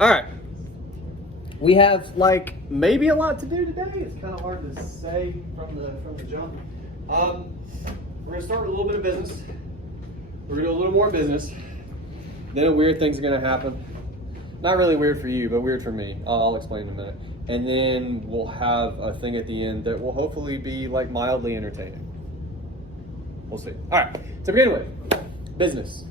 All right. We have like maybe a lot to do today. It's kind of hard to say from the jump. We're gonna start with a little bit of business. We're gonna do a little more business. Then weird things are gonna happen. Not really weird for you, but weird for me. I'll explain in a minute. And then we'll have a thing at the end that will hopefully be like mildly entertaining. We'll see. All right. To begin with, business.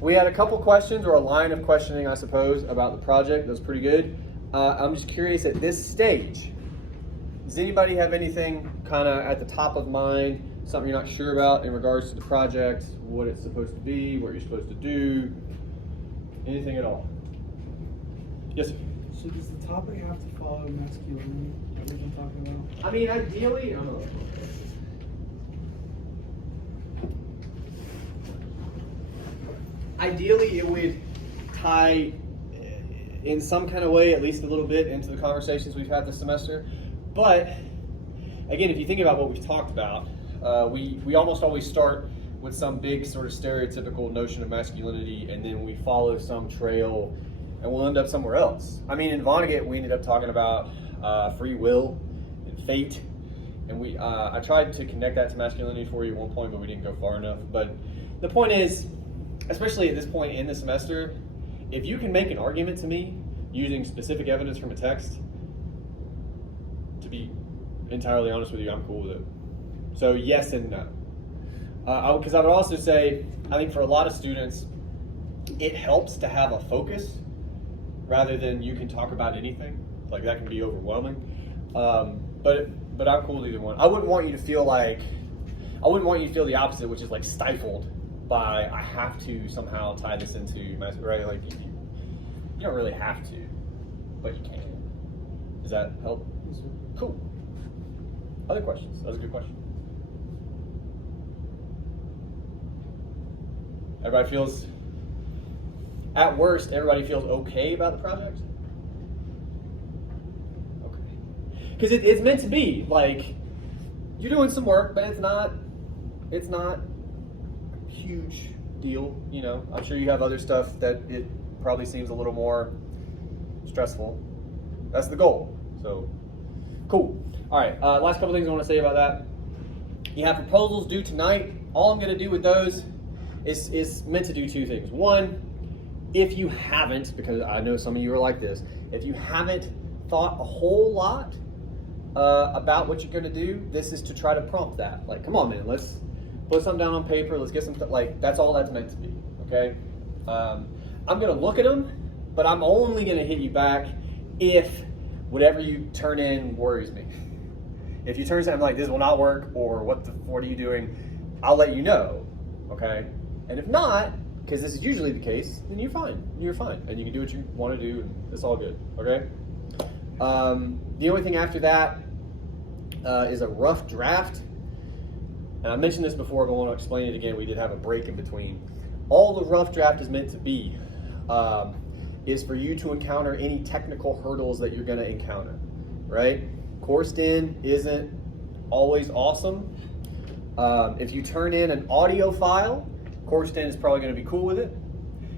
We had a couple questions, or a line of questioning, I suppose, about the project. That was pretty good. I'm just curious at this stage, does anybody have anything kind of at the top of mind, something you're not sure about in regards to the project, what it's supposed to be, what you're supposed to do, anything at all? Yes, sir. So does the topic have to follow masculinity that we've been talking about? I mean, ideally, ideally it would tie in some kind of way, at least a little bit, into the conversations we've had this semester. But again, if you think about what we've talked about, we almost always start with some big sort of stereotypical notion of masculinity, and then we follow some trail and we'll end up somewhere else. I mean, in Vonnegut, we ended up talking about free will and fate. And I tried to connect that to masculinity for you at one point, but we didn't go far enough. But the point is, especially at this point in the semester, if you can make an argument to me using specific evidence from a text, to be entirely honest with you, I'm cool with it. So yes and no. Because I would also say, I think for a lot of students, it helps to have a focus rather than you can talk about anything. Like that can be overwhelming. But I'm cool with either one. I wouldn't want you to feel the opposite, which is like stifled by I have to somehow tie this into right? Like you don't really have to, but you can. Does that help? Yes, sir. Cool. Other questions? That was a good question. Everybody feels, at worst, everybody feels okay about the project? Okay. Because it's meant to be, like, you're doing some work, but it's not a huge deal, you know. I'm sure you have other stuff that it probably seems a little more stressful. That's the goal, so cool. All right, last couple things I want to say about that. You have proposals due tonight. All I'm going to do with those is meant to do two things. One, if you haven't, because I know some of you are like this, if you haven't thought a whole lot about what you're going to do, this is to try to prompt that. Like, come on, man, let's put something down on paper. Let's get some, like, that's all that's meant to be, okay? I'm going to look at them, but I'm only going to hit you back if whatever you turn in worries me. If you turn something like, this will not work, or what are you doing, I'll let you know, okay? And if not, because this is usually the case, then you're fine, and you can do what you want to do, and it's all good, okay? The only thing after that is a rough draft. And I mentioned this before, but I want to explain it again. We did have a break in between. All the rough draft is meant to be is for you to encounter any technical hurdles that you're going to encounter, right? CourseDen isn't always awesome. If you turn in an audio file, CourseDen is probably going to be cool with it.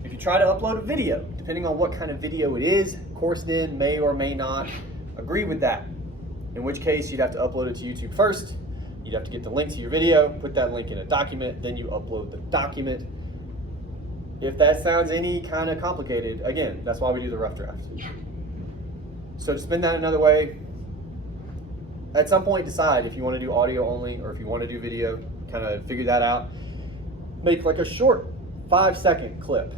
If you try to upload a video, depending on what kind of video it is, CourseDen may or may not agree with that. In which case, you'd have to upload it to YouTube first. You'd have to get the link to your video, put that link in a document, then you upload the document. If that sounds any kind of complicated, again, that's why we do the rough draft. So to spin that another way, at some point decide if you want to do audio only or if you want to do video, kind of figure that out. Make like a short 5-second clip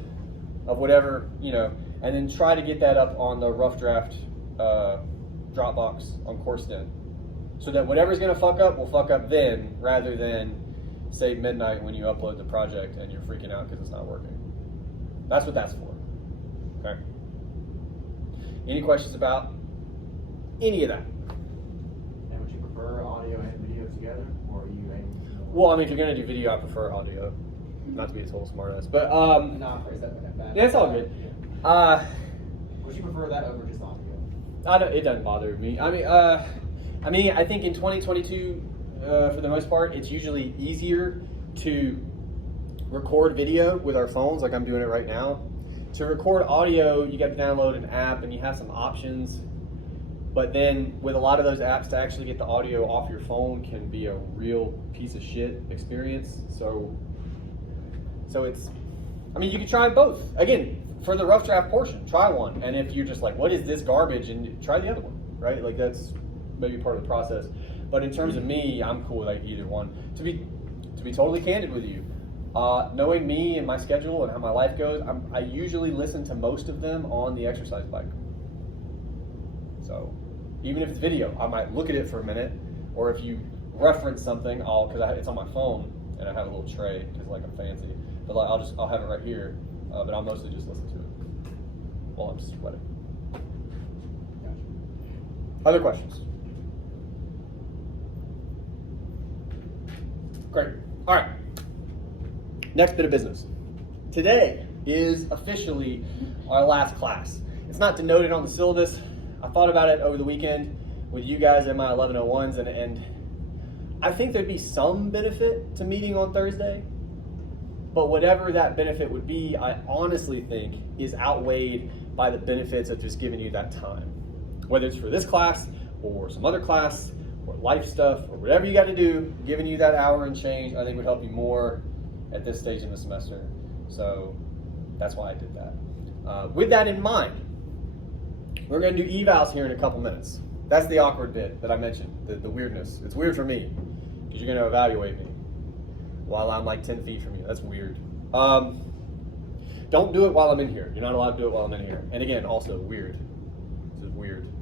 of whatever, you know, and then try to get that up on the rough draft Dropbox on CourseDen. So that whatever's going to fuck up will fuck up then, rather than say midnight when you upload the project and you're freaking out because it's not working. That's what that's for. Okay? Any questions about any of that? And would you prefer audio and video together, or are you aiming for more? Well, I mean, if you're going to do video, I prefer audio. Not to be a total smartass, but No, I phrased that bad. yeah, it's all good. Would you prefer that over just audio? It doesn't bother me. I mean, I think in 2022, for the most part, it's usually easier to record video with our phones, like I'm doing it right now, To record audio, you got to download an app and you have some options. But then with a lot of those apps, to actually get the audio off your phone can be a real piece of shit experience. So it's, I mean, you can try both. Again, for the rough draft portion, try one. And if you're just like, what is this garbage? And try the other one, right? Like that's maybe part of the process. But in terms of me, I'm cool with like either one. To be totally candid with you, knowing me and my schedule and how my life goes, I usually listen to most of them on the exercise bike. So even if it's video, I might look at it for a minute, or if you reference something, because it's on my phone and I have a little tray because like I'm fancy. But like, I'll have it right here, but I'll mostly just listen to it while I'm sweating. Gotcha. Other questions? Great. All right. Next bit of business. Today is officially our last class. It's not denoted on the syllabus. I thought about it over the weekend with you guys in my 1101s, and I think there'd be some benefit to meeting on Thursday, but whatever that benefit would be, I honestly think is outweighed by the benefits of just giving you that time. Whether it's for this class or some other class or life stuff or whatever you got to do, giving you that hour and change, I think would help you more at this stage in the semester. So that's why I did that. With that in mind, we're going to do evals here in a couple minutes. That's the awkward bit that I mentioned, the weirdness. It's weird for me because you're going to evaluate me while I'm like 10 feet from you. That's weird. Don't do it while I'm in here. You're not allowed to do it while I'm in here. And again, also weird. This is weird.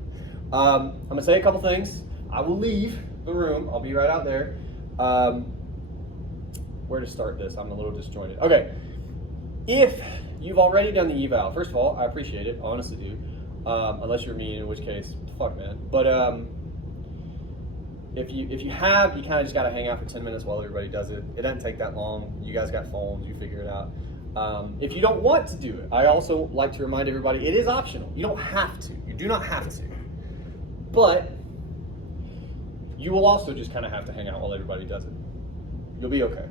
I'm going to say a couple things. I will leave the room. I'll be right out there. Where to start this? I'm a little disjointed. Okay. If you've already done the eval, first of all, I appreciate it. I honestly do. Unless you're mean, in which case, fuck man. But if you have, you kind of just got to hang out for 10 minutes while everybody does it. It doesn't take that long. You guys got phones. You figure it out. If you don't want to do it, I also like to remind everybody it is optional. You don't have to. You do not have to. But you will also just kind of have to hang out while everybody does it. You'll be okay.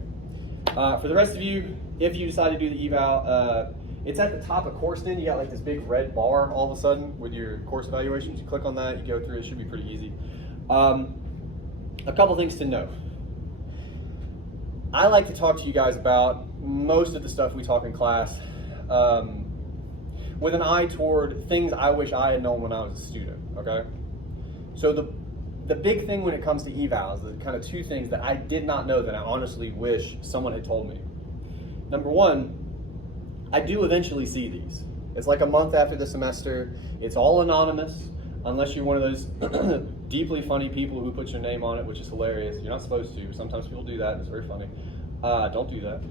For the rest of you, if you decide to do the eval, it's at the top of CourseNet. You got like this big red bar all of a sudden with your course evaluations. You click on that, you go through. It should be pretty easy. A couple things to know. I like to talk to you guys about most of the stuff we talk in class with an eye toward things I wish I had known when I was a student, okay? So the big thing when it comes to evals, the kind of two things that I did not know that I honestly wish someone had told me. Number one, I do eventually see these. It's like a month after the semester. It's all anonymous, unless you're one of those deeply funny people who put your name on it, which is hilarious. You're not supposed to. Sometimes people do that, and it's very funny. Don't do that.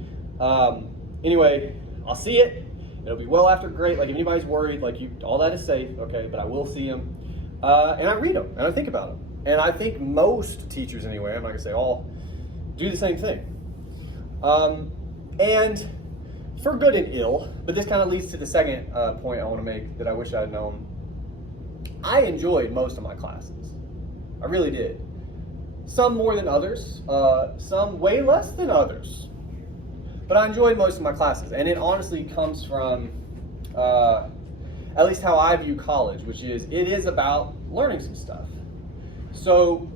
Anyway, I'll see it. It'll be well after grade. Like if anybody's worried, like all that is safe, okay? But I will see them, and I read them, and I think about them. And I think most teachers, anyway, I'm not gonna say all, do the same thing. And for good and ill, but this kind of leads to the second point I want to make that I wish I had known. I enjoyed most of my classes. I really did. Some more than others, some way less than others. But I enjoyed most of my classes, and it honestly comes from at least how I view college, which is it is about learning some stuff. So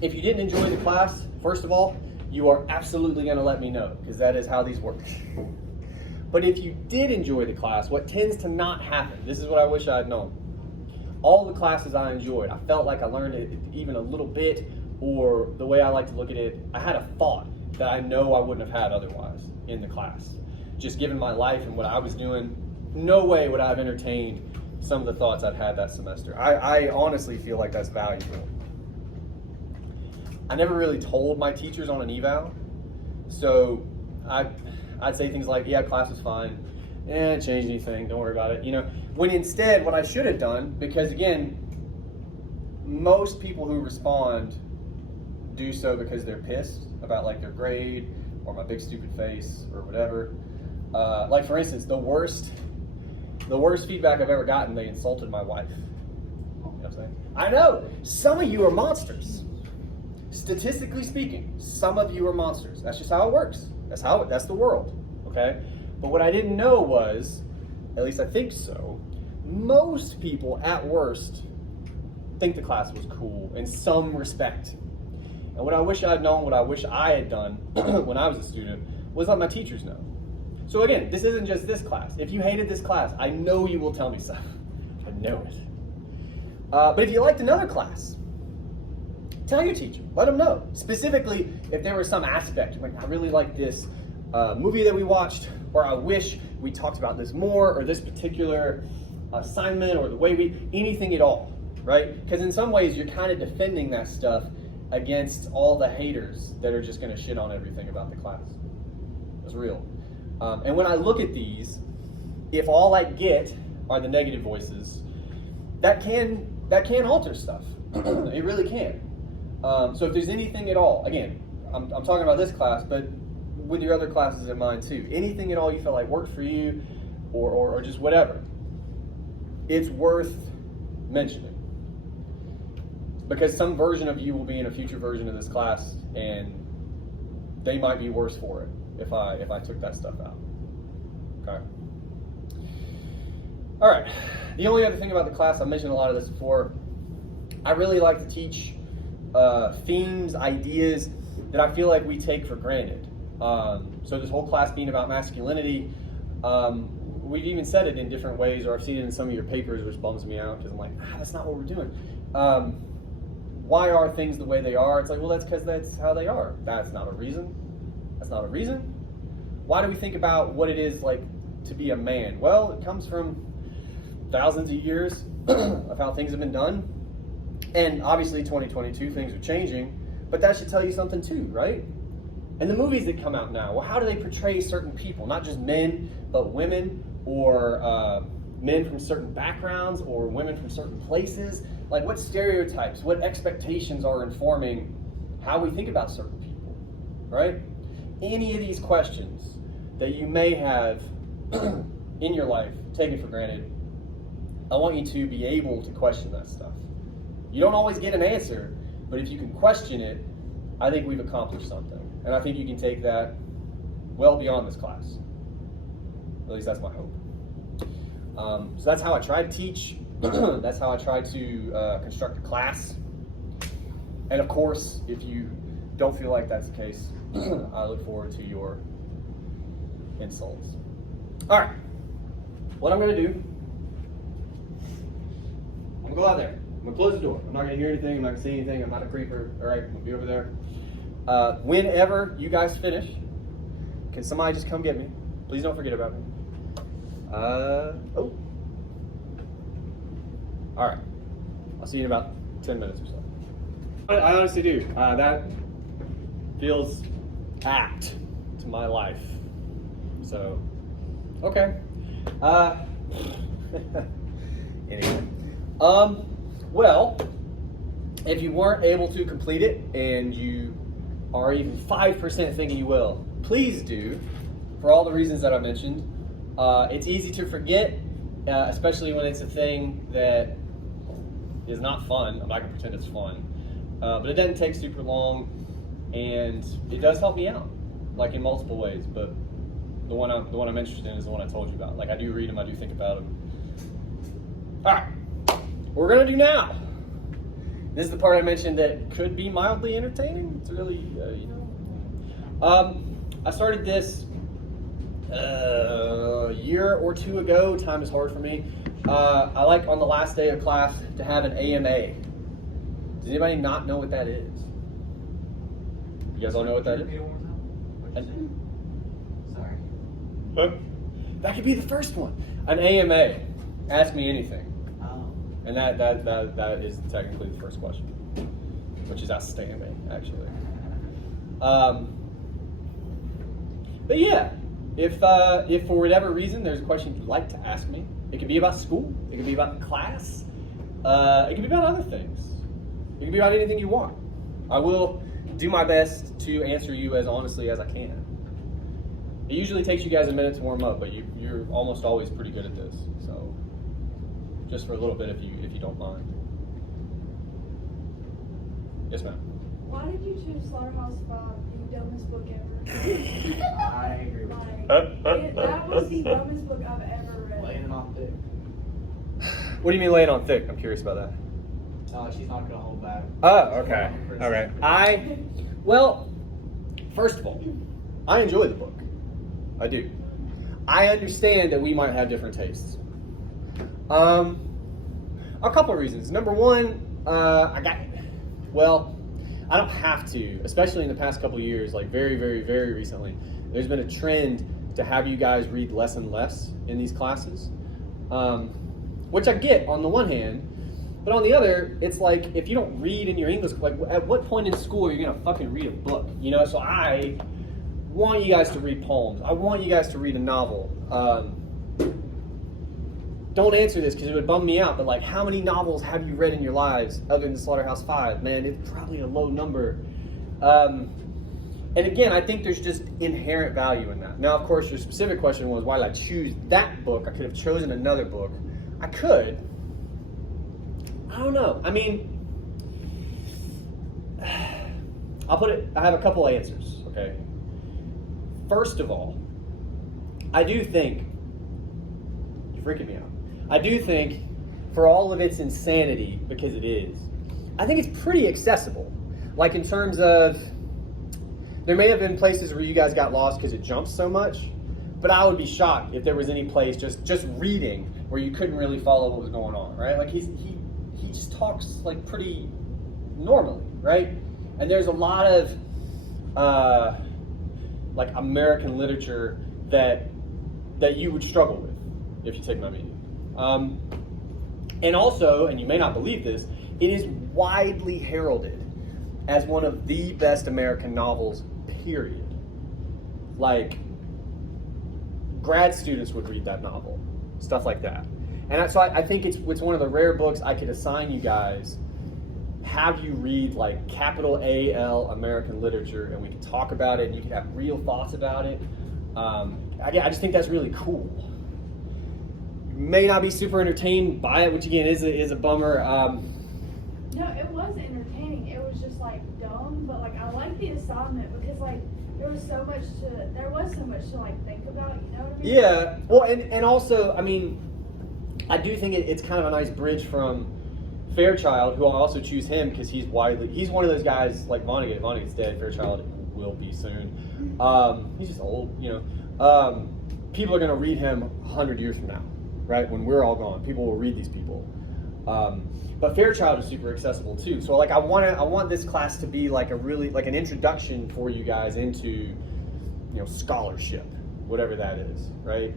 if you didn't enjoy the class, first of all, you are absolutely going to let me know, because that is how these work. But if you did enjoy the class, what tends to not happen, this is what I wish I had known. All the classes I enjoyed, I felt like I learned it even a little bit, or the way I like to look at it, I had a thought that I know I wouldn't have had otherwise in the class. Just given my life and what I was doing, no way would I have entertained some of the thoughts I'd had that semester. I honestly feel like that's valuable. I never really told my teachers on an eval, so I'd say things like, yeah, class was fine, change anything, don't worry about it, when instead what I should have done, because again, most people who respond do so because they're pissed about like their grade or my big stupid face or whatever. Like for instance, the worst feedback I've ever gotten, they insulted my wife. You know what I'm saying? I know, some of you are monsters. Statistically speaking, some of you are monsters. That's just how it works. That's the world, okay? But what I didn't know was at least I think so, most people at worst think the class was cool in some respect. And what I wish I'd known, what I wish I had done when I was a student, was let my teachers know. So again, this isn't just this class. If you hated this class, I know you will tell me so. I know it. But if you liked another class, tell your teacher. Let them know. Specifically, if there was some aspect, like I really like this movie that we watched, or I wish we talked about this more, or this particular assignment, or the way anything at all, right? Because in some ways, you're kind of defending that stuff against all the haters that are just going to shit on everything about the class. It's real. And when I look at these, if all I get are the negative voices, that can alter stuff. It really can. So if there's anything at all, again, I'm talking about this class, but with your other classes in mind too, anything at all you feel like worked for you, or just whatever, it's worth mentioning. Because some version of you will be in a future version of this class, and they might be worse for it if I took that stuff out. Okay. All right. The only other thing about the class, I mentioned a lot of this before, I really like to teach themes, ideas that I feel like we take for granted. So this whole class being about masculinity, we've even said it in different ways, or I've seen it in some of your papers, which bums me out because I'm like, that's not what we're doing. Why are things the way they are? It's like, well, that's because that's how they are. That's not a reason. That's not a reason. Why do we think about what it is like to be a man? Well, it comes from thousands of years of how things have been done. And obviously 2022, things are changing, but that should tell you something too, right? And the movies that come out now, well, how do they portray certain people? Not just men, but women, or men from certain backgrounds, or women from certain places. Like, what stereotypes, what expectations are informing how we think about certain people, right? Any of these questions that you may have in your life taken for granted, I want you to be able to question that stuff. You don't always get an answer, but if you can question it, I think we've accomplished something. And I think you can take that well beyond this class. At least that's my hope. So that's how I try to teach. That's how I try to construct a class. And of course, if you don't feel like that's the case, I look forward to your insults. All right, what I'm going to do, I'm going to go out there. I'm going to close the door. I'm not going to hear anything. I'm not going to see anything. I'm not a creeper. All right, I'm going to be over there. Whenever you guys finish, can somebody just come get me? Please don't forget about me. Oh. All right. I'll see you in about 10 minutes or so. I honestly do. That feels apt to my life. So, okay. Anyway. Well, if you weren't able to complete it and you are even 5% thinking you will, please do, for all the reasons that I mentioned. It's easy to forget, especially when it's a thing that is not fun. I'm not going to pretend it's fun. But it doesn't take super long, and it does help me out, like in multiple ways. But the one I'm interested in is the one I told you about. Like, I do read them, I do think about them. All right, what we're going to do now. This is the part I mentioned that could be mildly entertaining. It's really, I started this a year or two ago. Time is hard for me. I like on the last day of class to have an AMA. Does anybody not know what that is? You guys all know what that is? Sorry. Huh? That could be the first one. An AMA. Ask me anything. Oh. And that is technically the first question, which is outstanding, actually. But yeah, if for whatever reason there's a question you'd like to ask me, it could be about school, it could be about the class, it could be about other things. It could be about anything you want. I will do my best to answer you as honestly as I can. It usually takes you guys a minute to warm up, but you're almost always pretty good at this. So just for a little bit, if you don't mind. Yes, ma'am. Why did you choose Slaughterhouse-Five, the dumbest book ever? I agree with you. That was the dumbest book I've ever read. laying it on thick. What do you mean laying on thick? I'm curious about that. She's not gonna hold back. Oh, okay. All right. Well, first of all, I enjoy the book. I do. I understand that we might have different tastes. A couple of reasons. Number one, I don't have to, especially in the past couple of years, like very, very, very recently, there's been a trend to have you guys read less and less in these classes, which I get on the one hand, but on the other, it's like if you don't read in your English, like at what point in school are you gonna fucking read a book? You know, so I want you guys to read poems. I want you guys to read a novel. Don't answer this because it would bum me out, but like, how many novels have you read in your lives other than Slaughterhouse-Five? Man, it's probably a low number. And again, I think there's just inherent value in that. Now, of course, your specific question was, why did I choose that book? I could have chosen another book. I could. I don't know. I mean, I have a couple answers, okay? First of all, I do think, you're freaking me out. I do think, for all of its insanity, because it is, I think it's pretty accessible. Like in terms of, there may have been places where you guys got lost because it jumps so much, but I would be shocked if there was any place just reading where you couldn't really follow what was going on, right? Like he just talks like pretty normally, right? And there's a lot of like American literature that you would struggle with if you take my meaning. And also, and you may not believe this, it is widely heralded as one of the best American novels, period. Like, grad students would read that novel, stuff like that. And so I think it's one of the rare books I could assign you guys, have you read like capital A-L American literature, and we can talk about it, and you can have real thoughts about it. I just think that's really cool. May not be super entertained by it, which again is a bummer. No, it was entertaining. It was just like dumb, but like I like the assignment because like there was so much to like think about. You know what I mean? Yeah. Well, and also, I mean, I do think it's kind of a nice bridge from Fairchild, who I'll also choose him because he's one of those guys like Vonnegut. Vonnegut's dead. Fairchild will be soon. He's just old, you know. People are going to read him 100 years from now, right? When we're all gone, people will read these people. But Fairchild is super accessible too. So like I want this class to be like an introduction for you guys into, scholarship, whatever that is, right?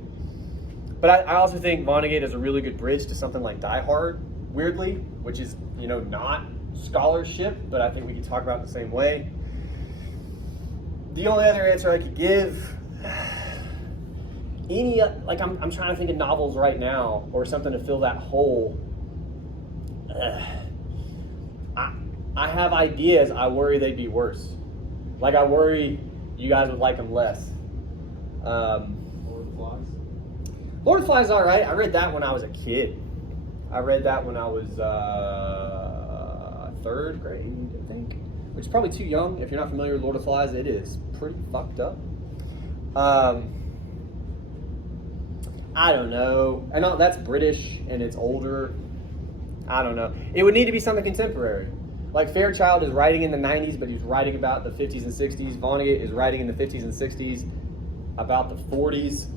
But I also think Vonnegut is a really good bridge to something like Die Hard, weirdly, which is, not scholarship, but I think we could talk about it the same way. The only other answer I could give, I'm trying to think of novels right now or something to fill that hole. I have ideas. I worry they'd be worse. Like I worry you guys would like them less. Lord of the Flies. Lord of the Flies, all right. I read that when I was a kid. I read that when I was third grade, I think, which is probably too young. If you're not familiar with Lord of the Flies, it is pretty fucked up. I don't know. I know that's British and it's older. I don't know. It would need to be something contemporary. Like Fairchild is writing in the 90s, but he's writing about the 50s and 60s. Vonnegut is writing in the 50s and 60s about the 40s.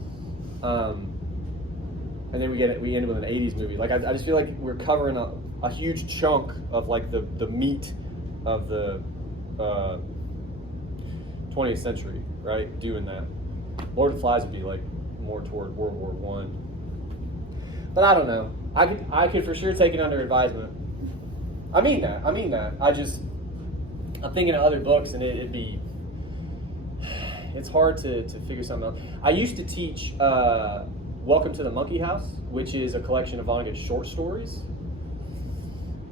And then we end with an 80s movie. Like I just feel like we're covering a huge chunk of like the meat of the 20th century, right? Doing that. Lord of the Flies would be like more toward World War One. But I don't know. I could for sure take it under advisement. I mean that. I'm thinking of other books, and it's hard to figure something out. I used to teach Welcome to the Monkey House, which is a collection of Vonnegut's short stories.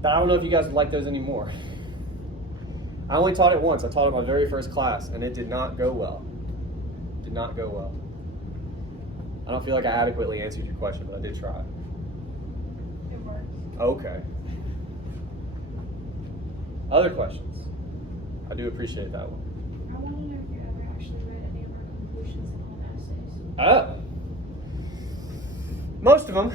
But I don't know if you guys would like those anymore. I only taught it once. I taught it my very first class, and it did not go well. Did not go well. I don't feel like I adequately answered your question, but I did try. It works. Okay. Other questions? I do appreciate that one. I want to know if you ever actually read any of our conclusions in all essays. Oh. Most of them.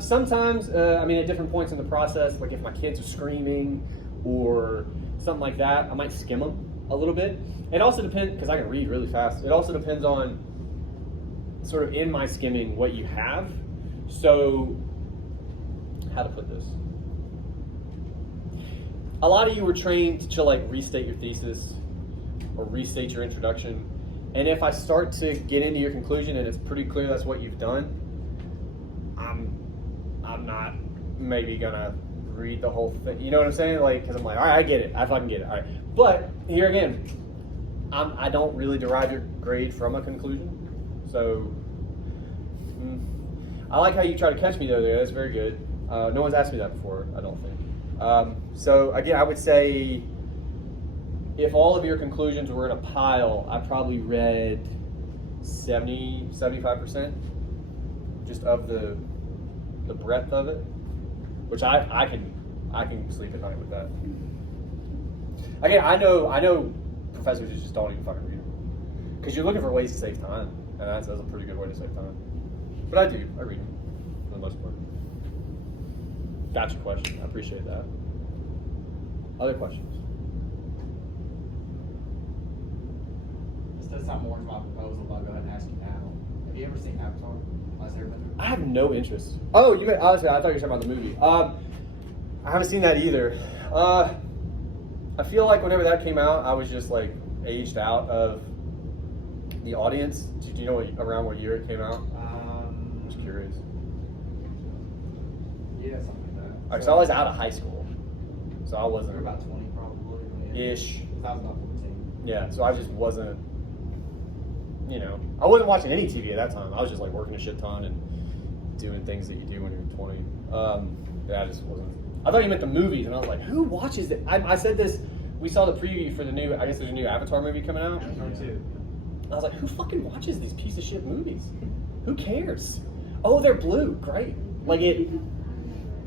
Sometimes, I mean, at different points in the process, like if my kids are screaming or something like that, I might skim them a little bit. It also depends, because I can read really fast. It also depends on sort of in my skimming what you have. So, how to put this? A lot of you were trained to like restate your thesis or restate your introduction. And if I start to get into your conclusion and it's pretty clear that's what you've done, I'm not maybe gonna read the whole thing. You know what I'm saying? Like, because I'm like, all right, I get it. I fucking get it. All right. But here again, I don't really derive your grade from a conclusion. So I like how you try to catch me though. There, that's very good. No one's asked me that before, I don't think. So again, I would say if all of your conclusions were in a pile, I probably read 75% just of the breadth of it, which I can sleep at night with that. Again, I know professors who just don't even fucking read them because you're looking for ways to save time, and that's a pretty good way to save time. But I read them for the most part. Gotcha question. I appreciate that. Other questions? This does sound more to my proposal, but I'll go ahead and ask you now. Have you ever seen Avatar? Last Airbender? I have no interest. Oh, you meant, honestly, I thought you were talking about the movie. I haven't seen that either. I feel like whenever that came out, I was just like aged out of the audience. Do you know around what year it came out? I'm just curious. Yeah, something like that. All right, so I was out of high school, so I You're wasn't about 20 probably. ish. I was about 14. Yeah, so I just wasn't. I wasn't watching any TV at that time. I was just like working a shit ton and doing things that you do when you're 20. Yeah, I just wasn't. I thought you meant the movies, and I was like, who watches it? I said this. We saw the preview for the new. I guess there's a new Avatar movie coming out. Too. I was like, who fucking watches these piece of shit movies? Who cares? Oh, they're blue. Great. Like it.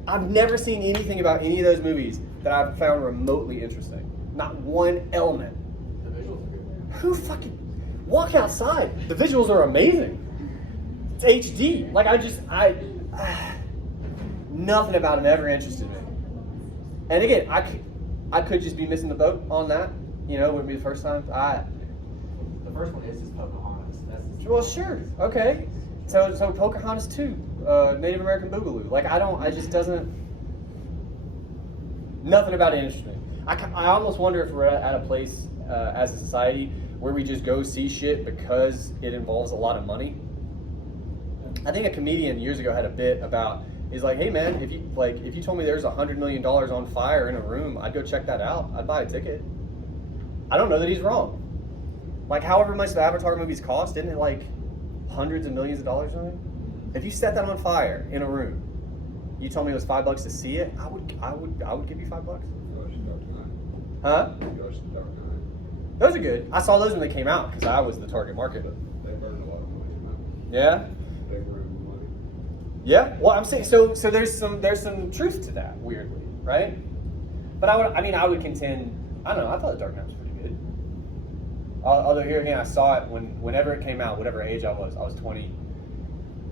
I've never seen anything about any of those movies that I've found remotely interesting. Not one element. The visuals are good. Who fucking walk outside? The visuals are amazing. It's HD. Like nothing about it ever interested me. And again, I could just be missing the boat on that. Wouldn't be the first time. The first one is just Pocahontas. Well, sure, okay. So Pocahontas 2, Native American Boogaloo. Like it just doesn't. Nothing about it interests me. I almost wonder if we're at a place as a society where we just go see shit because it involves a lot of money. I think a comedian years ago had a bit about, he's like, hey man, if you told me there's $100 million on fire in a room, I'd go check that out. I'd buy a ticket. I don't know that he's wrong. Like however much the Avatar movies cost, isn't it like hundreds of millions of dollars or something? If you set that on fire in a room, you told me it was $5 to see it, I would give you $5. Huh? Those are good. I saw those when they came out because I was the target market. They burned a lot of money. Yeah. They burned money. Yeah. Well, I'm saying so there's some truth to that, weirdly, right? But I would contend. I don't know. I thought The Dark Knight was pretty good. Although here again, I saw it whenever it came out, whatever age I was 20.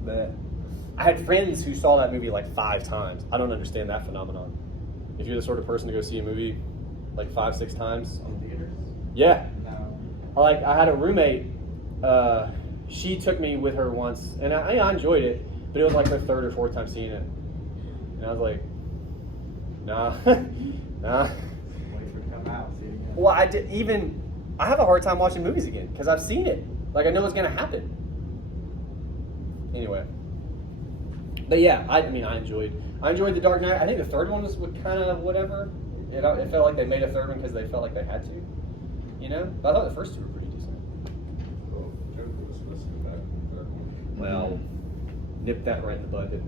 But I had friends who saw that movie like 5 times. I don't understand that phenomenon. If you're the sort of person to go see a movie like 5-6 times, On theaters? yeah. No. I had a roommate. She took me with her once, and I enjoyed it, but it was like her 3rd or 4th time seeing it, and I was like, nah, nah. Wait for it to come out. See it again. Well, I have a hard time watching movies again because I've seen it. Like I know what's gonna happen. Anyway, but yeah, I enjoyed The Dark Knight. I think the 3rd one was kind of whatever. It felt like they made a 3rd one because they felt like they had to. But I thought the first 2 were pretty decent. Well, Joker was missing in that third one. Well, nipped that right in the bud, didn't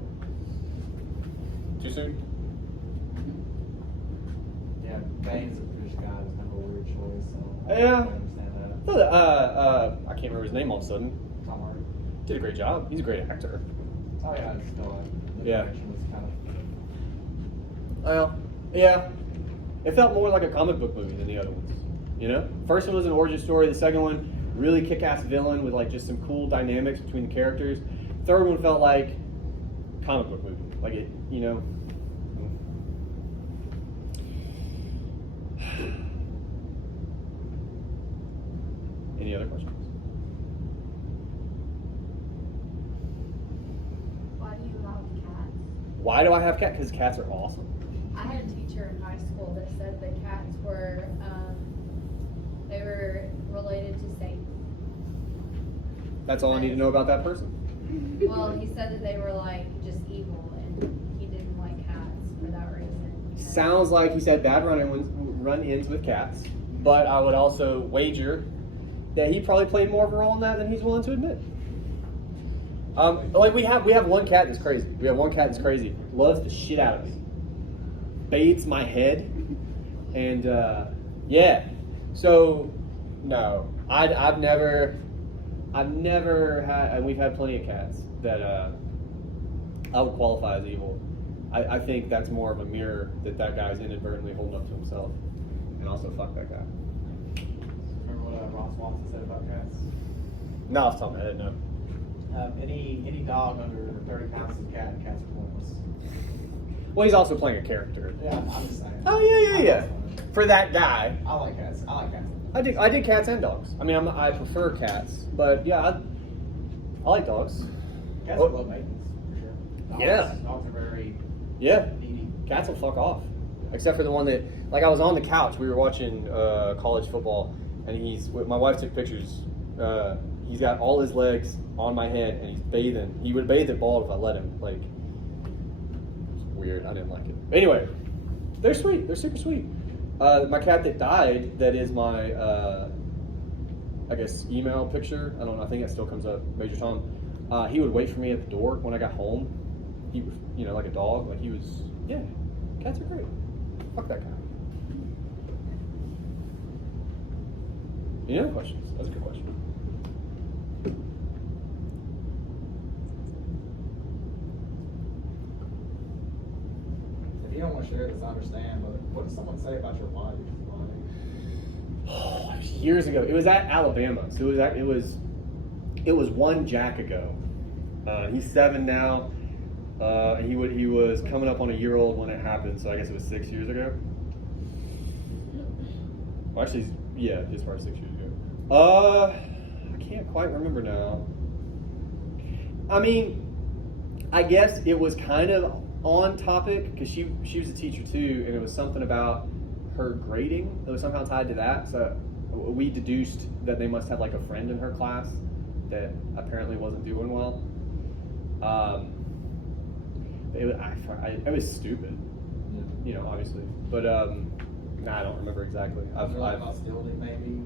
it? Too soon? Yeah, Bane's a British guy. It's kind of a weird choice. So Yeah. I understand that. I can't remember his name all of a sudden. Tom Hardy. Did a great job. He's a great actor. Oh yeah, it's still the Yeah. direction was kind of. Well, yeah. It felt more like a comic book movie than the other ones. First one was an origin story. The second one, really kick-ass villain with like just some cool dynamics between the characters. Third one felt like comic book movie. Like it, you know. Any other questions? Why do you have cats? Why do I have cats? Because cats are awesome. I had a teacher in high school that said that cats were, they were related to Satan. That's all I need to know about that person. Well, he said that they were like just evil, and he didn't like cats for that reason. Sounds like he's had bad run-ins with cats, but I would also wager that he probably played more of a role in that than he's willing to admit. Like we have one cat that's crazy. We have one cat that's crazy. Loves the shit out of me. Bathes my head, and yeah. So no, I've never had, and we've had plenty of cats that I would qualify as evil. I think that's more of a mirror that guy's inadvertently holding up to himself, and also fuck that guy. Remember what Ross Watson said about cats? No, off the top of my head, no. Any dog under 30 pounds is a cat, and cats are pointless. Well, he's also playing a character. Yeah, I'm just saying. Oh yeah. For that guy, I like cats. I did cats and dogs. I mean, I prefer cats, but yeah, I like dogs. Cats Oh. are low maintenance, for sure. Dogs, Yeah. Dogs are very Yeah, needy. cats will fuck off. Except for the one that, like, I was on the couch. We were watching college football, and my wife took pictures. He's got all his legs on my head, and he's bathing. He would bathe it bald if I let him. Like, it's weird. I didn't like it. Anyway, they're sweet. They're super sweet. My cat that died, that is my, I guess, email picture. I don't know. I think that still comes up. Major Tom. He would wait for me at the door when I got home. He was, like a dog. Like he was. Yeah, cats are great. Fuck that guy. Any other questions? That's a good question. If you don't want to share this, I understand, but what does someone say about your wife? Oh, it was years ago. It was at Alabama. So it was one Jack ago. He's 7 now. He was coming up on a year old when it happened. So I guess it was 6 years ago. Well, actually, yeah, it's probably 6 years ago. I can't quite remember now. I mean, I guess it was kind of on topic because she was a teacher too, and it was something about her grading that was somehow tied to that. So we deduced that they must have like a friend in her class that apparently wasn't doing well. It was stupid, obviously, but I don't remember exactly. I feel like hostility maybe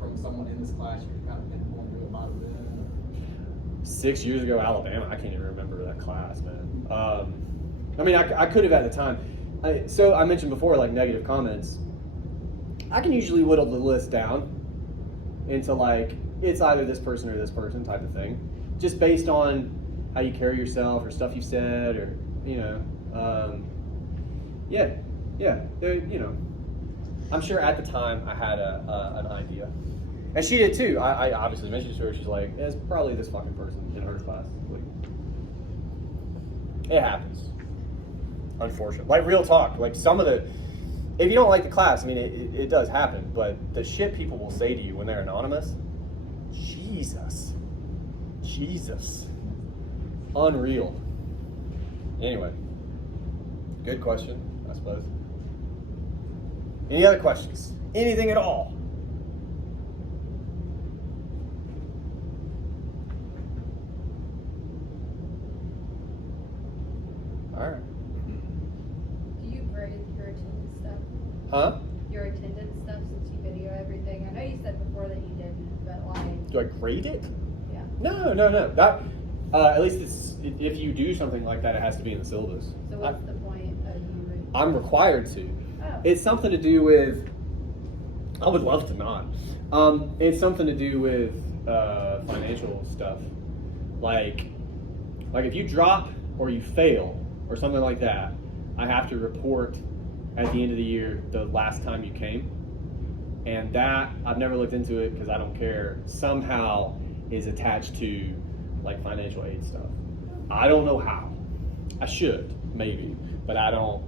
from someone in this class you could kind of pinpoint who it might have been. 6 years ago, Alabama. I can't even remember that class, man. I mean, I could have at the time. So I mentioned before, like negative comments. I can usually whittle the list down into like it's either this person or this person type of thing, just based on how you carry yourself or stuff you said or I'm sure at the time I had an idea, and she did too. I obviously mentioned to her. She's like, it's probably this fucking person in her class. Like, it happens. Unfortunately, like real talk, like some of the, if you don't like the class, I mean, it does happen, but the shit people will say to you when they're anonymous, Jesus, unreal. Anyway, good question, I suppose. Any other questions? Anything at all? All right. Do you grade your attendance stuff? Huh? Your attendance stuff since you video everything? I know you said before that you didn't, but like, Do I grade it? yeah. No. That at least if you do something like that, it has to be in the syllabus. So what's the point of you? I'm required to. Oh. It's something to do with. I would love to not. It's something to do with financial stuff, like if you drop or you fail or something like that, I have to report at the end of the year the last time you came, and that I've never looked into it because I don't care. Somehow is attached to like financial aid stuff. I don't know how. I should, maybe, but I don't.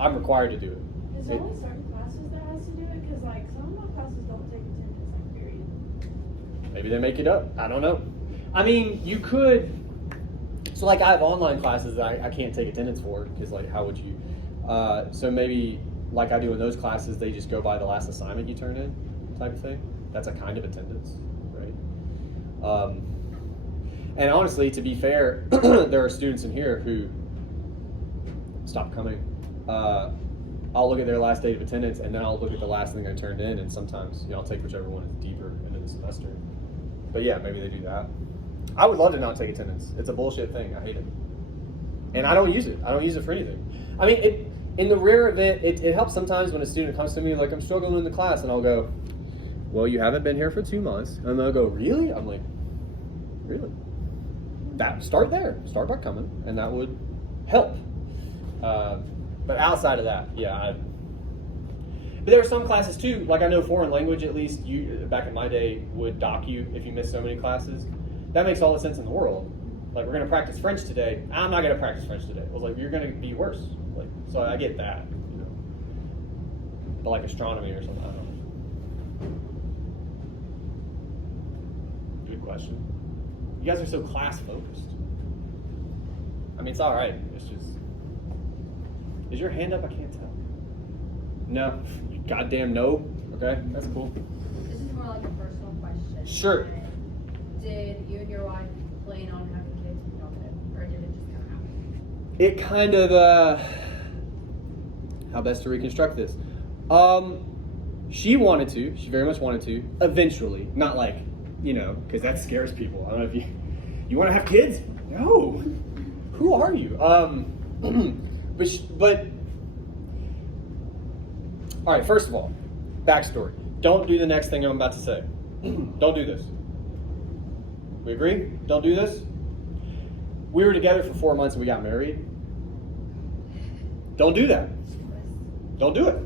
I'm required to do it. Is there only certain classes that has to do it? Because like some of my classes don't take attendance, like period. Maybe they make it up. I don't know. I mean, you could. So like I have online classes that I can't take attendance for because like how would you? So maybe like I do in those classes, they just go by the last assignment you turn in, type of thing. That's a kind of attendance, right? And honestly, to be fair, there are students in here who stop coming. I'll look at their last date of attendance, and then I'll look at the last thing I turned in, and sometimes I'll take whichever one is deeper into the semester. But yeah, maybe they do that. I would love to not take attendance. It's a bullshit thing. I hate it, and I don't use it. I don't use it for anything. I mean, in the rare event, it helps sometimes when a student comes to me like, I'm struggling in the class, and I'll go, well, you haven't been here for 2 months, and they'll go, really? I'm like, really? Start there. Start by coming, and that would help. But outside of that, yeah. But there are some classes too, like I know foreign language at least, back in my day, would dock you if you missed so many classes. That makes all the sense in the world. Like, we're going to practice French today. I'm not going to practice French today. I was like, you're going to be worse. Like, so I get that, you know. But like astronomy or something, I don't know. Good question. You guys are so class focused. I mean, it's all right. It's just. Is your hand up? I can't tell. No. You goddamn no. Okay, that's cool. This is more like a personal question. Sure. Did you and your wife plan on having kids when y'all did, or did it just kind of happen? It kind of, how best to reconstruct this? She wanted to. She very much wanted to. Eventually. Not like, you know, because that scares people. I don't know if you want to have kids? No. Who are you? But all right, first of all, backstory. Don't do the next thing I'm about to say. Don't do this. We agree? Don't do this? We were together for 4 months and we got married. Don't do that. Don't do it.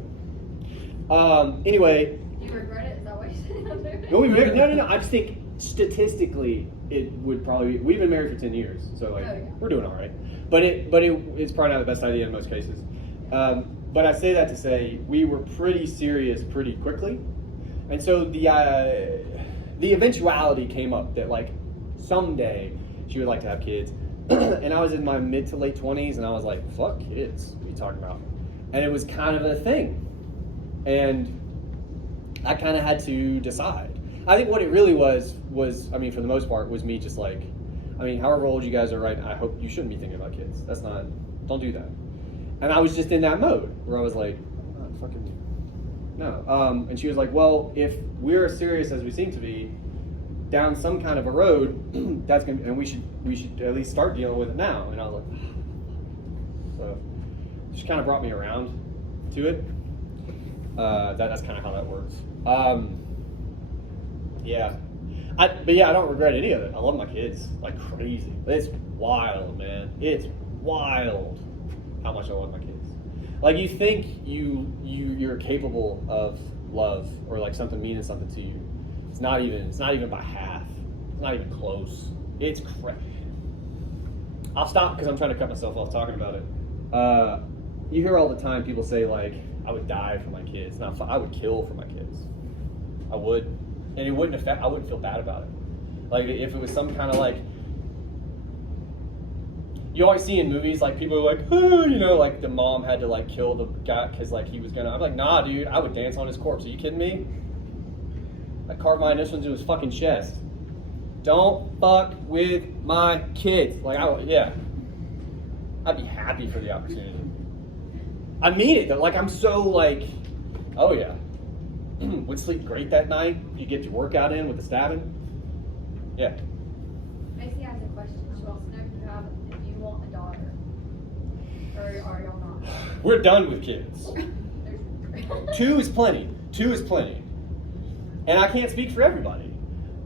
Anyway. Do you regret it? Is that why you said don't do it? No. I just think statistically it would probably be, we've been married for 10 years, so like we're doing all right. But it's probably not the best idea in most cases. But I say that to say we were pretty serious pretty quickly, and so the eventuality came up that like someday she would like to have kids, and I was in my mid to late 20s, and I was like, fuck kids, what are you talking about? And it was kind of a thing, and I kind of had to decide. I think what it really was, I mean, for the most part, was me just like, I mean, however old you guys are right now, I hope you shouldn't be thinking about kids. Don't do that. And I was just in that mode where I was like, I'm not fucking, no. And she was like, well, if we're as serious as we seem to be, down some kind of a road, and we should at least start dealing with it now. And I was like, so she kind of brought me around to it. That's kind of how that works. Yeah. But yeah, I don't regret any of it. I love my kids like crazy. It's wild, man. It's wild how much I love my kids. Like, you think you're capable of love or like something meaning something to you. It's not even by half. It's not even close. It's crazy. I'll stop because I'm trying to cut myself off talking about it. You hear all the time people say like, I would die for my kids. Not I would kill for my kids. I would. And it wouldn't affect, I wouldn't feel bad about it. Like, if it was some kind of like, you always see in movies, like, people are like, oh, you know, like, the mom had to, like, kill the guy because, like, he was gonna, I'm like, nah, dude, I would dance on his corpse. Are you kidding me? I carved my initials into his fucking chest. Don't fuck with my kids. Like, yeah. I'd be happy for the opportunity. I mean it, though. Like, I'm so, like, oh, yeah. Would sleep great that night. You get your workout in with the stabbing. Yeah. Macy has a question. She wants to know if you want a daughter. Or are y'all not? We're done with kids. 2 is plenty. 2 is plenty. And I can't speak for everybody.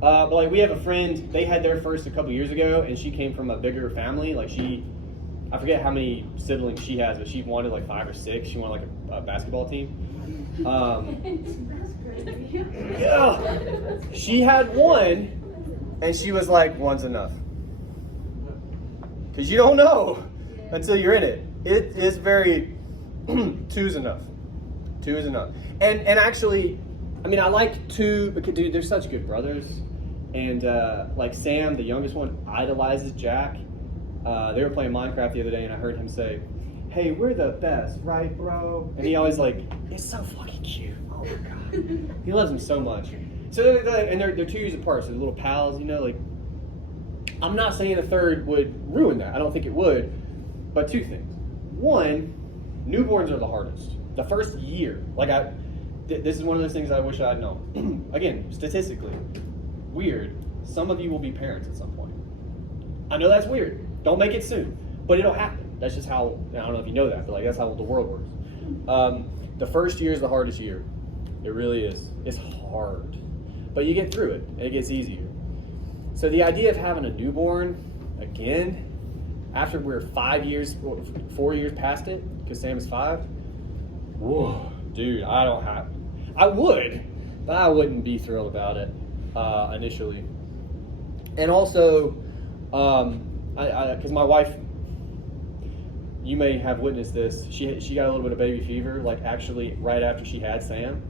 But like, we have a friend, they had their first a couple years ago, and she came from a bigger family. Like, I forget how many siblings she has, but she wanted like 5 or 6. She wanted like a basketball team. Yeah, she had one, and she was like, one's enough. because you don't know Yeah. until you're in it. It is very 2's enough. 2 is enough. And actually, I mean, I like 2 because dude, they're such good brothers. And like Sam, the youngest one, idolizes Jack. They were playing Minecraft the other day, and I heard him say, "Hey, we're the best, right, bro?" And he always like, it's so fucking cute. Oh my god, he loves him so much. So they're 2 years apart, so they're little pals, you know. Like, I'm not saying a third would ruin that. I don't think it would. But 2 things. One, newborns are the hardest. The first year, like this is one of those things I wish I had known. Again, statistically, weird. Some of you will be parents at some point. I know that's weird. Don't make it soon, but it'll happen. That's just how, I don't know if you know that, but like that's how the world works. The first year is the hardest year. It really is. It's hard, but you get through it, and it gets easier. So the idea of having a newborn again, after we're 4 years past it, because Sam is 5. Whoa, dude, I would, but I wouldn't be thrilled about it initially. And also, because my wife, you may have witnessed this, she got a little bit of baby fever, like actually right after she had Sam.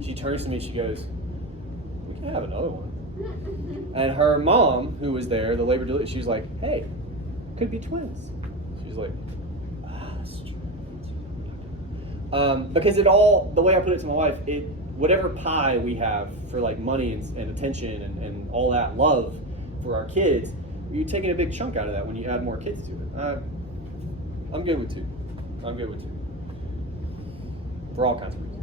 She turns to me, she goes, "We can have another one." And her mom, who was there, the labor delivery, she was like, "Hey, could be twins." She was like, that's true. Because it all, the way I put it to my wife, whatever pie we have for like money and attention and all that love for our kids, you're taking a big chunk out of that when you add more kids to it. I'm good with 2. I'm good with 2. For all kinds of reasons.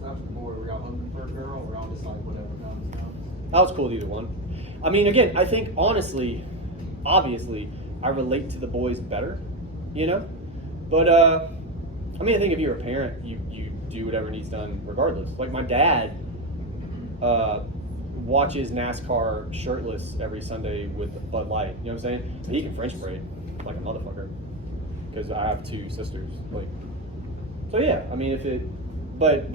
So after the boy, were y'all hoping for a girl, or y'all just like whatever comes, comes? I was cool with either one. I mean, again, I think honestly, obviously, I relate to the boys better, you know? But, I mean, I think if you're a parent, you do whatever needs done regardless. Like my dad watches NASCAR shirtless every Sunday with Bud Light, you know what I'm saying? So he can French braid like a motherfucker because I have 2 sisters. Like, so yeah, I mean, but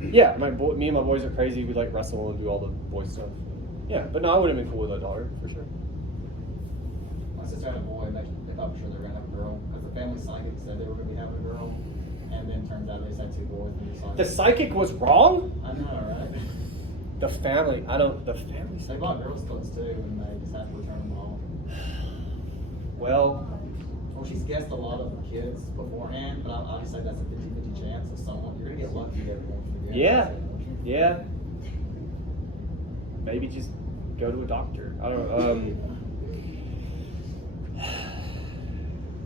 yeah, me and my boys are crazy. We like wrestle and do all the boy stuff. Yeah, but no, I would have been cool with a daughter for sure. My sister had a boy, and they thought for sure they were gonna have a girl, because the family psychic said they were gonna be having a girl, and then turns out they just had 2 boys. And The psychic was wrong? I know, right? The family They bought girls' clothes too, and they just had to return them all. Well, Well, she's guessed a lot of the kids beforehand, but I'll just say that's a 50-50 chance of someone. You're gonna get lucky every once in a while. yeah. Maybe just go to a doctor. I don't know.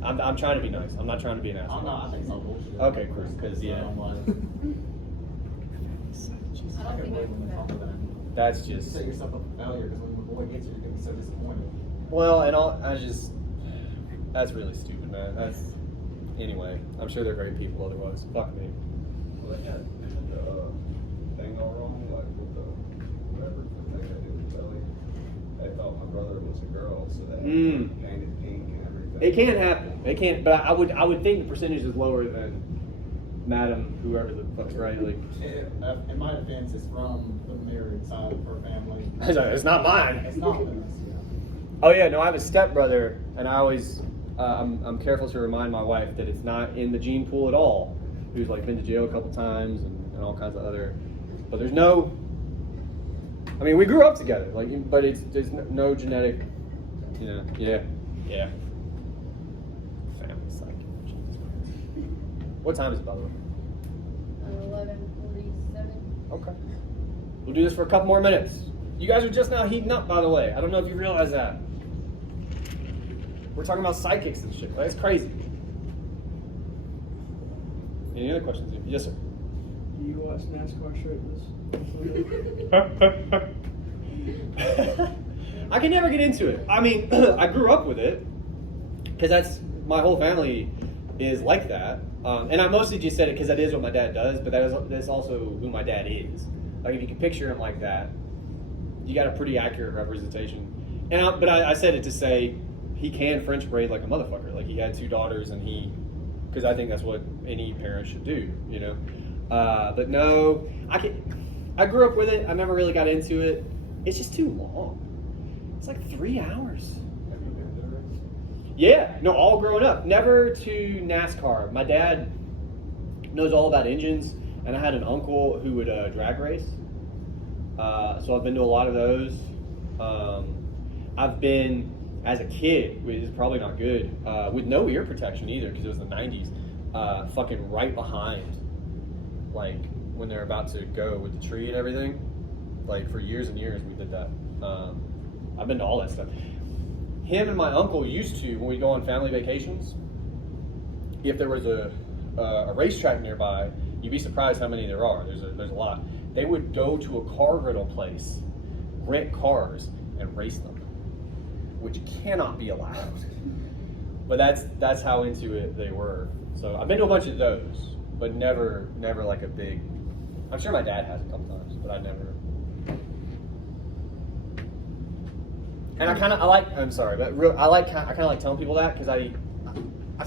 I'm trying to be nice. I'm not trying to be an asshole. I'm not. I think it's all bullshit. Okay, cool. Because yeah, I'm like, I I don't can't think I believe when can they talk about that. that's You just set yourself up for failure, because when the boy gets you, you're gonna be so disappointed. well, and that's really stupid, man. Anyway. I'm sure they're great people. Otherwise, fuck me. Well, they had the thing all wrong, like with the whatever the thing they did with Kelly. They thought my brother was a girl, so they painted pink and everything. It can't happen. It can't. But I would think the percentage is lower than Madam whoever the fuck's right. Like, In my defense, it's from the married side of her family. it's not mine. It's not this. Yeah. Oh yeah, no, I have a stepbrother, and I always, I'm careful to remind my wife that it's not in the gene pool at all. Who's like been to jail a couple times and all kinds of other, but there's no. I mean, we grew up together, like, but there's no genetic, you know. Yeah. Family psychic. What time is it, by the way? 11:47. Okay. We'll do this for a couple more minutes. You guys are just now heating up, by the way. I don't know if you realize that. We're talking about psychics and shit. That's crazy. Any other questions? Yes, sir. Do you watch NASCAR shirtless? I can never get into it. I mean, I grew up with it because that's my whole family is like that. And I mostly just said it because that is what my dad does, but that's also who my dad is. Like, if you can picture him like that, you got a pretty accurate representation. But I said it to say he can French braid like a motherfucker. Like, he had 2 daughters, and because I think that's what any parent should do, you know. But no, I grew up with it. I never really got into it. It's just too long. It's like 3 hours. Have you been there? Yeah, no, all growing up. Never to NASCAR. My dad knows all about engines, and I had an uncle who would drag race. So I've been to a lot of those. I've been, as a kid, which is probably not good, with no ear protection either, because it was the 90s, fucking right behind, like, when they're about to go with the tree and everything. Like, for years and years we did that. I've been to all that stuff. Him and my uncle used to, when we go on family vacations, if there was a racetrack nearby, you'd be surprised how many there are. There's a lot. They would go to a car rental place, rent cars, and race them, which cannot be allowed. But that's how into it they were. So I've been to a bunch of those, but never like a big. I'm sure my dad has a couple times, but I never. And I kind of like telling people that because I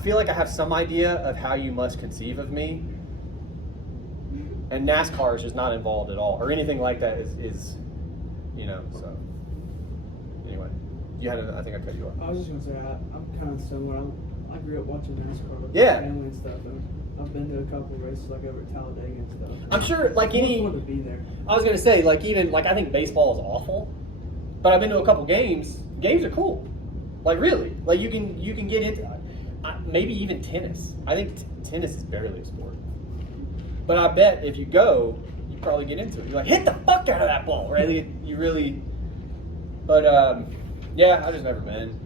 feel like I have some idea of how you must conceive of me, and NASCAR is just not involved at all, or anything like that is so. Anyway, I think I cut you off. I was just gonna say I'm kind of similar. I grew up watching NASCAR with Yeah. my family and stuff, and I've been to a couple races like over at Talladega and stuff. I'm sure, like It's any. fun to be there. I was gonna say, like even like I think baseball is awful, but I've been to a couple games. Games are cool, like really. Like you can get into maybe even tennis. I think tennis is barely a sport, but I bet if you go, you probably get into it. You're like, hit the fuck out of that ball, right? You really. But yeah, I just never been.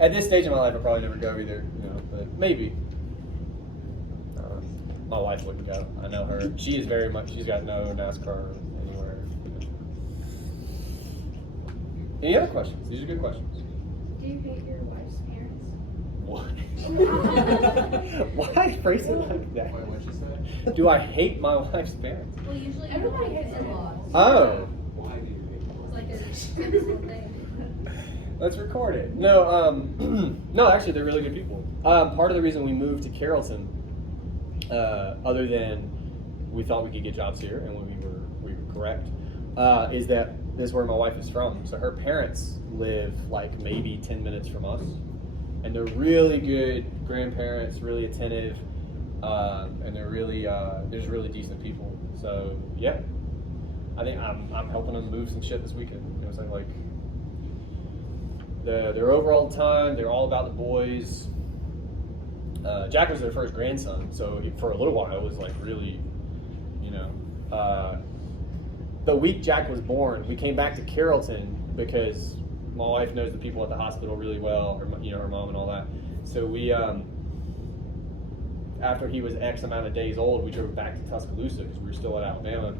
At this stage in my life, I'll probably never go either. But maybe. My wife wouldn't go. I know her. She is very much. She's got no NASCAR anywhere. Any other questions? These are good questions. Do you hate your wife's parents? What? Why phrase it like that? Wait, what'd you say? Do I hate my wife's parents? Well, usually you Everybody don't like hates in-laws. Oh, Why do you It's like a physical thing. let's record it. No, no, actually, they're really good people. Part of the reason we moved to Carrollton, other than we thought we could get jobs here, and when we were correct, is that this is where my wife is from. So her parents live like maybe 10 minutes from us, and they're really good grandparents, really attentive, and they're really there's really decent people. So yeah, I think I'm helping them move some shit this weekend. You know what I'm saying? Like they're over all the time. They're all about the boys. Jack was their first grandson, so for a little while it was like really, the week Jack was born, we came back to Carrollton because my wife knows the people at the hospital really well, her mom and all that. So we, after he was X amount of days old, we drove back to Tuscaloosa because we were still at Alabama.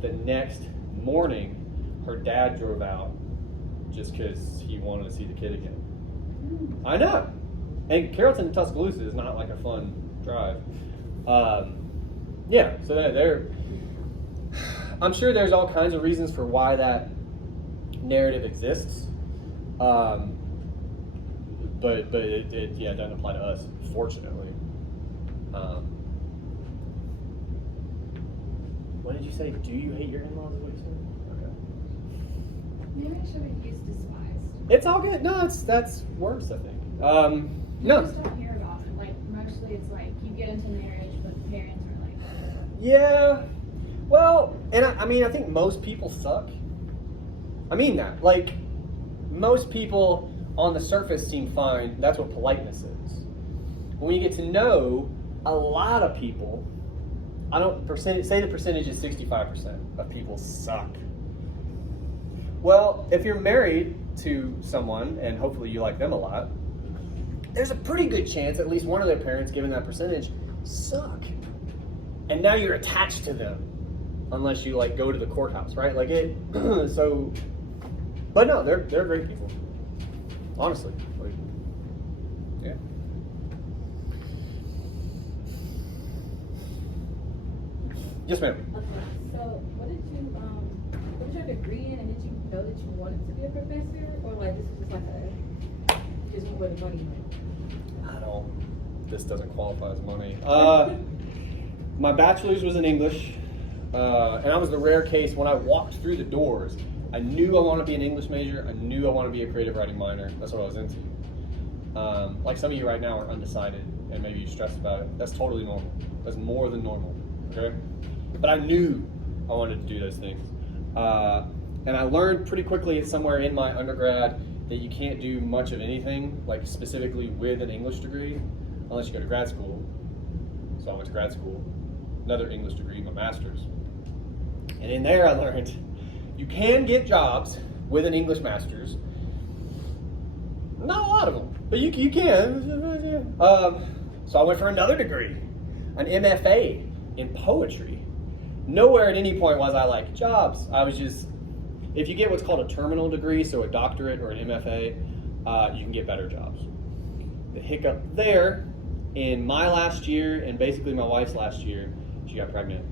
The next morning, her dad drove out just because he wanted to see the kid again. I know. And Carrollton to Tuscaloosa is not like a fun drive. Yeah, so they're. I'm sure there's all kinds of reasons for why that narrative exists. But it doesn't apply to us, fortunately. What did you say? Do you hate your in-laws? Is what you said? Okay. Maybe I should have used despised. It's all good. No, that's worse, I think. You No. just don't hear about it. Like, mostly it's like you get into marriage, but the parents are like, Yeah. Well, and I mean, I think most people suck. I mean that. Like, most people on the surface seem fine. That's what politeness is. When you get to know a lot of people, say the percentage is 65% of people suck. Well, if you're married to someone, and hopefully you like them a lot, there's a pretty good chance at least one of their parents, given that percentage, suck. And now you're attached to them, unless you like go to the courthouse, right? Like it. So, but no, they're great people. Honestly, like, yeah. Yes, ma'am. So, what did you your degree in, and did you know that you wanted to be a professor, or like this was just like just where the money went? This doesn't qualify as money. My bachelor's was in English, and I was the rare case when I walked through the doors. I knew I wanted to be an English major. I knew I wanted to be a creative writing minor. That's what I was into. Like some of you right now are undecided and maybe you're stressed about it. That's totally normal. That's more than normal, okay? But I knew I wanted to do those things. And I learned pretty quickly somewhere in my undergrad that you can't do much of anything, like specifically with an English degree, unless you go to grad school. So I went to grad school, another English degree, my master's. And in there I learned you can get jobs with an English master's. Not a lot of them, but you can. So I went for another degree, an MFA in poetry. Nowhere at any point was I like jobs. I was just, if you get what's called a terminal degree, so a doctorate or an MFA, you can get better jobs. The hiccup there, in my last year and basically my wife's last year, she got pregnant.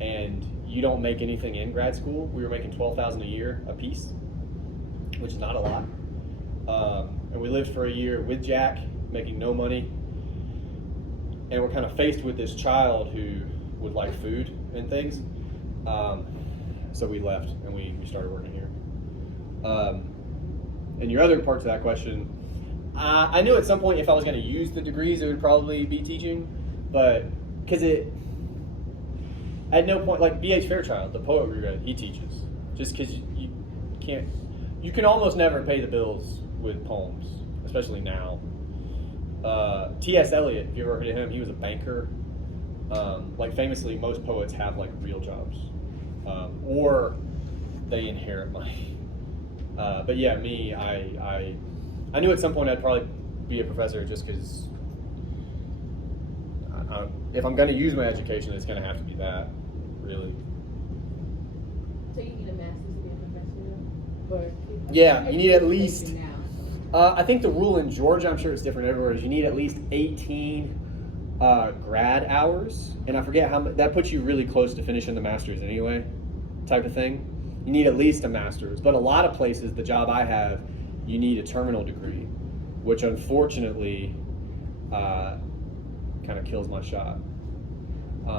And you don't make anything in grad school. We were making $12,000 a year a piece, which is not a lot. And we lived for a year with Jack, making no money. And we're kind of faced with this child who would like food and things. So we left and we started working here. And your other parts of that question, I knew at some point if I was going to use the degrees, it would probably be teaching, but because at no point, like B.H. Fairchild, the poet we read, he teaches. Just because you can almost never pay the bills with poems, especially now. T.S. Eliot, if you ever heard of him, he was a banker. Like famously, most poets have like real jobs, or they inherit money. But yeah, me, I knew at some point I'd probably be a professor just because if I'm going to use my education, it's going to have to be that, really. So you need a master's to be a professor? Or Yeah, you need at least. Now. I think the rule in Georgia, I'm sure it's different everywhere, is you need at least 18 grad hours, and I forget how much. That puts you really close to finishing the master's anyway, type of thing. You need at least a master's, but a lot of places, the job I have, you need a terminal degree, which unfortunately kind of kills my shot.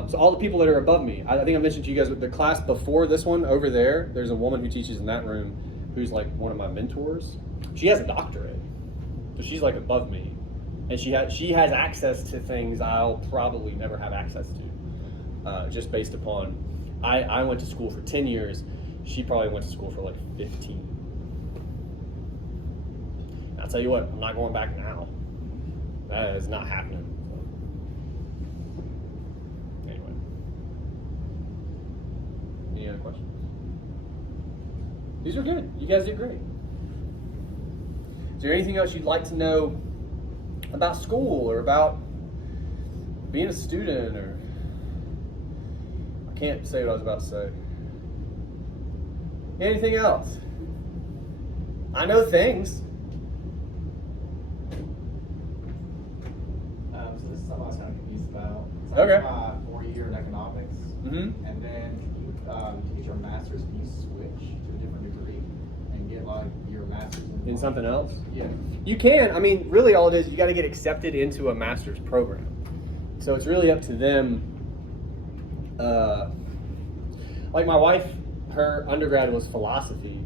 So all the people that are above me, I think I mentioned to you guys, the class before this one over there, there's a woman who teaches in that room who's like one of my mentors. She has a doctorate, so she's like above me, and she has access to things I'll probably never have access to, just based upon I went to school for 10 years. She probably went to school for like 15. I'll tell you what, I'm not going back now. That is not happening. Anyway. Any other questions? These are good. You guys did great. Is there anything else you'd like to know about school or about being a student? Or I can't say what I was about to say. Anything else? I know things. So this is something I was kind of confused about. So Okay. I did my 4-year in economics, Mm-hmm. and then you get your master's, can you switch to a different degree and get like your master's In something else? Yeah. You can. I mean, really all it is, you got to get accepted into a master's program. So it's really up to them. Like my wife, her undergrad was philosophy,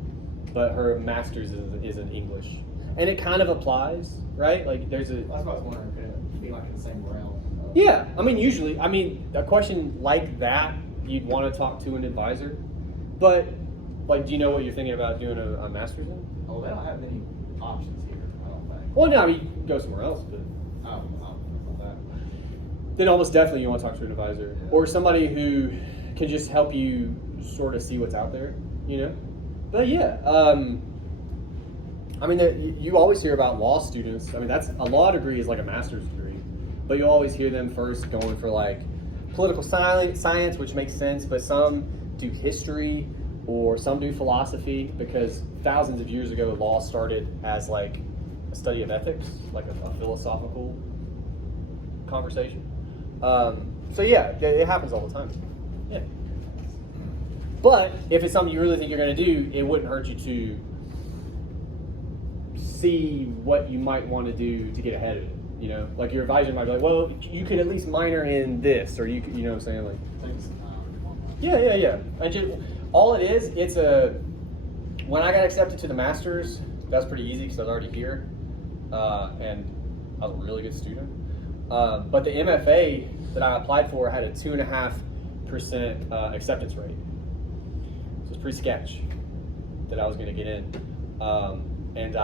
but her master's is in English. And it kind of applies, right? Like there's a... That's what I was wondering, could it be like in the same realm? Yeah, I mean, usually, a question like that, you'd want to talk to an advisor. But, like, do you know what you're thinking about doing a master's in? Oh, they don't have many options here, I don't think. Well, no, I mean, you can go somewhere else, but... Oh, that. Then almost definitely you want to talk to an advisor. Yeah. Or somebody who can just help you sort of see what's out there, you know? But yeah, I mean, you always hear about law students. I mean, a law degree is like a master's degree. But you always hear them first going for like political science, which makes sense, but some do history or some do philosophy because thousands of years ago, law started as like a study of ethics, like a philosophical conversation. So yeah, it happens all the time. Yeah. But if it's something you really think you're going to do, it wouldn't hurt you to see what you might want to do to get ahead of it. You know, like your advisor might be like, well, you could at least minor in this, or you know what I'm saying? Like, Takes some time. yeah. And just, all it is, when I got accepted to the master's, that's pretty easy because I was already here, and I was a really good student. But the MFA that I applied for had a 2.5% acceptance rate. So it's pretty sketch that I was going to get in. And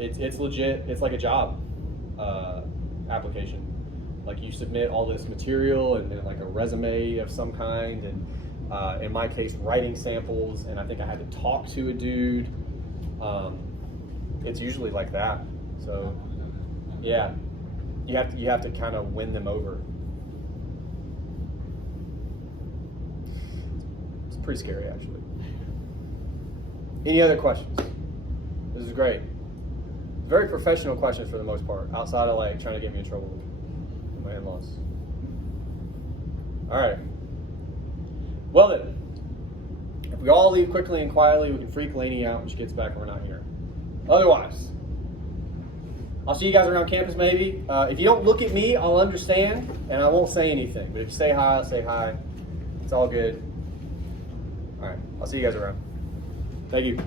it's legit. It's like a job application. Like you submit all this material and then like a resume of some kind, and in my case, writing samples. And I think I had to talk to a dude. It's usually like that. So yeah, you have to kind of win them over. It's pretty scary, actually. Any other questions? This is great. Very professional questions for the most part, outside of like trying to get me in trouble with my in-laws. All right. Well then, if we all leave quickly and quietly, we can freak Lainey out when she gets back and we're not here. Otherwise, I'll see you guys around campus maybe. If you don't look at me, I'll understand and I won't say anything. But if you say hi, I'll say hi. It's all good. All right. I'll see you guys around. Thank you.